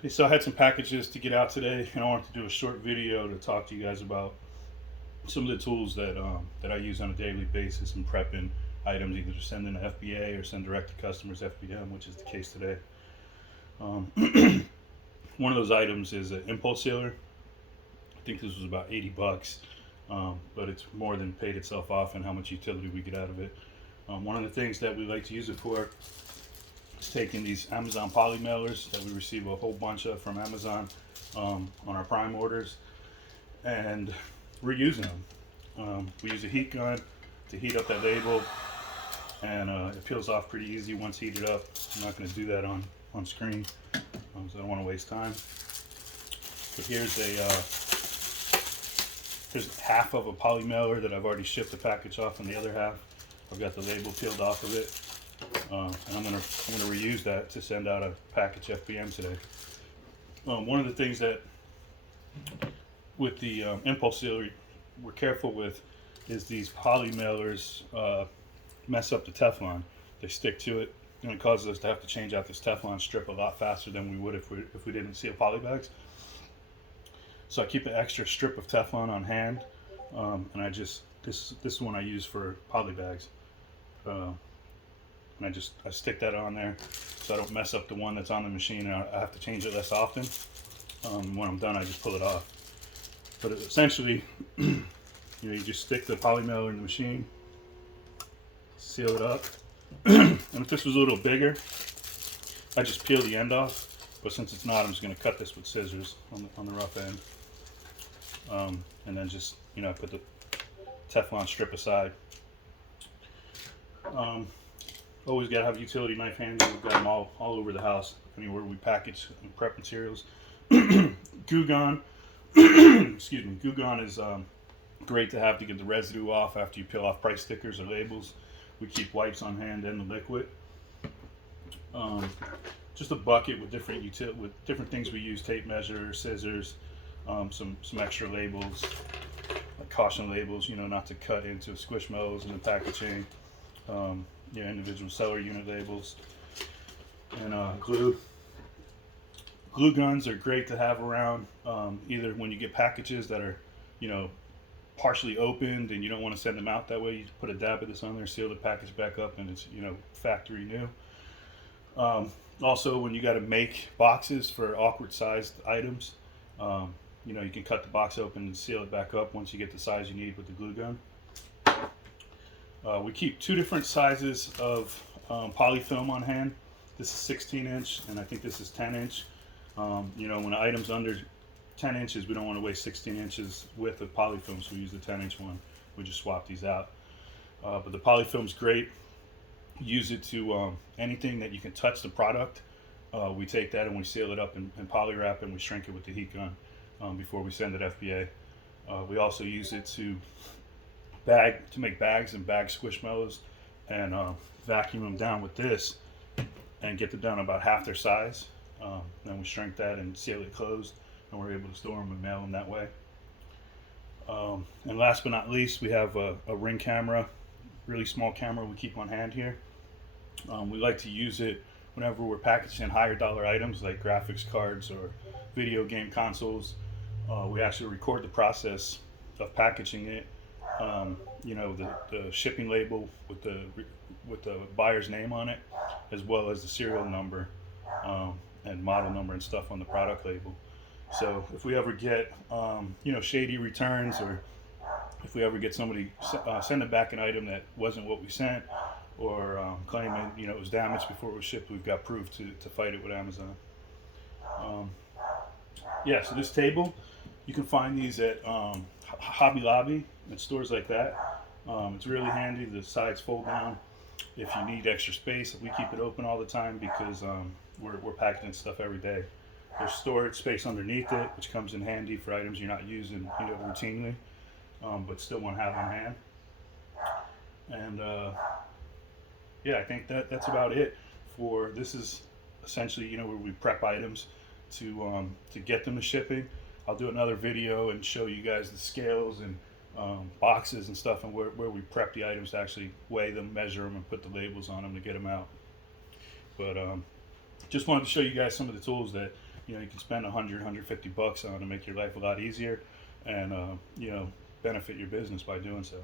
Okay, so I had some packages to get out today, and I wanted to do a short video to talk to you guys about some of the tools that I use on a daily basis in prepping items, either to send in to FBA or send direct to customers FBM, which is the case today. Um, one of those items is an impulse sealer. I think this was about 80 bucks, but it's more than paid itself off and how much utility we get out of it. One of the things that we like to use it for is taking these Amazon poly mailers that we receive a whole bunch of from Amazon on our Prime orders, and reusing them. We use a heat gun to heat up that label, and it peels off pretty easy once heated up. I'm not going to do that on screen, so I don't want to waste time. But here's half of a poly mailer that I've already shipped the package off, and the other half I've got the label peeled off of it, and I'm gonna reuse that to send out a package FBM today. One of the things that with the impulse sealer we're careful with is these poly mailers mess up the Teflon. They stick to it, and it causes us to have to change out this Teflon strip a lot faster than we would if we didn't seal poly bags. So I keep an extra strip of Teflon on hand, and this is one I use for poly bags, and I stick that on there so I don't mess up the one that's on the machine, and I have to change it less often. When I'm done, I just pull it off. But essentially, you just stick the poly mailer in the machine, seal it up, and if this was a little bigger, I just peel the end off. But since it's not, I'm just going to cut this with scissors on the rough end, and then just put the Teflon strip aside. Always got to have a utility knife handy. We've got them all over the house, anywhere we package and prep materials. Goo Gone, excuse me. Goo Gone is great to have to get the residue off after you peel off price stickers or labels. We keep wipes on hand and the liquid. Just a bucket with different things we use: tape measure, scissors, some extra labels, like caution labels, not to cut into squishmallows in the packaging. Individual seller unit labels, and glue. Glue guns are great to have around, either when you get packages that are, partially opened and you don't want to send them out that way. You put a dab of this on there, seal the package back up, and it's factory new. Also, when you got to make boxes for awkward sized items, you can cut the box open and seal it back up once you get the size you need with the glue gun. We keep two different sizes of polyfilm on hand. This is 16 inch, and I think this is 10 inch. When an item's under 10 inches, we don't want to waste 16 inches width of polyfilm, so we use the 10 inch one. We just swap these out. But the polyfilm's great. Use it to anything that you can touch the product. We take that and we seal it up in poly wrap, and we shrink it with the heat gun before we send it FBA. We also use it to make bags and bag squishmallows, and vacuum them down with this and get them down about half their size. Then we shrink that and seal it closed, and we're able to store them and mail them that way. And last but not least, we have a ring camera, really small camera we keep on hand here. We like to use it whenever we're packaging higher dollar items like graphics cards or video game consoles. We actually record the process of packaging it. The shipping label with the buyer's name on it, as well as the serial number and model number and stuff on the product label. So if we ever get shady returns, or if we ever get somebody sending back an item that wasn't what we sent, or claiming it was damaged before it was shipped, we've got proof to fight it with Amazon. So this table, you can find these at Hobby Lobby and stores like that. It's really handy. The sides fold down. If you need extra space, we keep it open all the time because we're packaging stuff every day. There's storage space underneath it, which comes in handy for items you're not using routinely, but still want to have on hand. And I think that's about it for this. Is essentially where we prep items to get them to shipping. I'll do another video and show you guys the scales and boxes and stuff, and where we prep the items to actually weigh them, measure them, and put the labels on them to get them out. But just wanted to show you guys some of the tools that you know, you can spend 100, $150 on to make your life a lot easier, and you know, benefit your business by doing so.